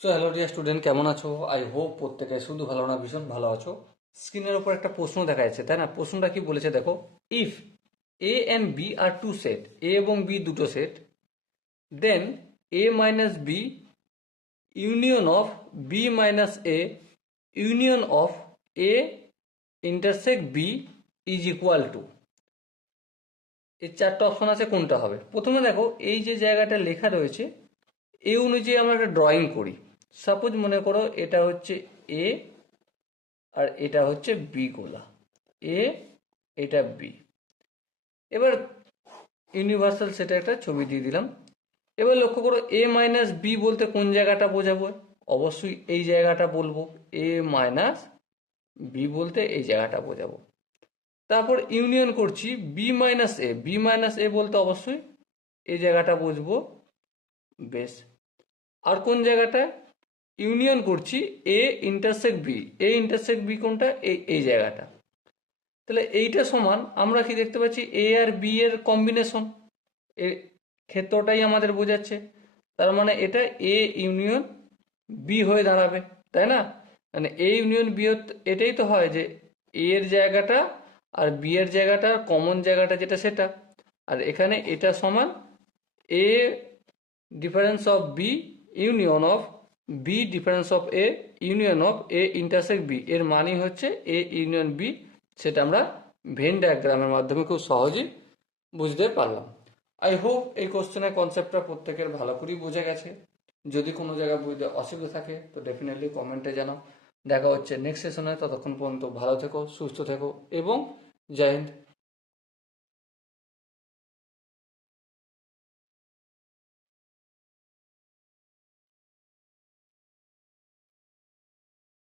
So hello dear student কেমন আছো? I hope প্রত্যেকে শুধু ভালো না, ভীষণ ভালো আছো। স্ক্রিনের ওপর একটা প্রশ্ন দেখা যাচ্ছে, তাই না? প্রশ্নটা কি বলেছে দেখো if A and B are two set A এবং বি দুটো set then A minus B union of B minus A union of A intersect B is equal to এই চারটা অপশন আছে, কোনটা হবে? প্রথমে দেখো, এই যে জায়গাটা লেখা রয়েছে, এই অনুযায়ী আমরা একটা ড্রয়িং করি। সাপোজ মনে করো এটা হচ্ছে এ আর এটা হচ্ছে বি গোলা। এ এটা বি এবার ইউনিভার্সাল সেটা একটা ছবি দিয়ে দিলাম। এবার লক্ষ্য করো এ মাইনাস বি বলতে কোন জায়গাটা বোঝাবো? অবশ্যই এই জায়গাটা বলব। এ মাইনাস বি বলতে এই জায়গাটা বোঝাবো। তারপর ইউনিয়ন করছি B minus A B minus A বলতে অবশ্যই এই জায়গাটা বুঝব। বেশ। আর কোন জায়গাটায়? ইউনিয়ন করছি A intersect B A intersect B কোনটা? এই এই জায়গাটা। তাহলে এইটা সমান আমরা কি দেখতে পাচ্ছি? এ আর বি এর কম্বিনেশন এর ক্ষেত্রটাই আমাদের বোঝাচ্ছে। তার মানে এটা এ ইউনিয়ন বি হয়ে দাঁড়াবে, তাই না? মানে এ ইউনিয়ন বি এটাই তো হয় যে এ এর জায়গাটা আর বি এর জায়গাটা আর কমন জায়গাটা যেটা সেটা। আর এখানে এটা সমান A difference of B union of B difference of A union of A intersect B এর মানে হচ্ছে এ ইউনিয়ন বি সেটা আমরা ভেন ডায়াগ্রামের মাধ্যমে খুব সহজেই বুঝতে পারলাম। আই হোপ এই কোশ্চেনের কনসেপ্টটা প্রত্যেকের ভালো করেই বোঝা গেছে। যদি কোনো জায়গায় বুঝতে অসুবিধা থাকে, তো ডেফিনেটলি কমেন্টে জানাও। দেখা হচ্ছে নেক্সট সেশনে ততক্ষণ পর্যন্ত ভালো থেকো, সুস্থ থেকো, এবং জয় হিন্দ।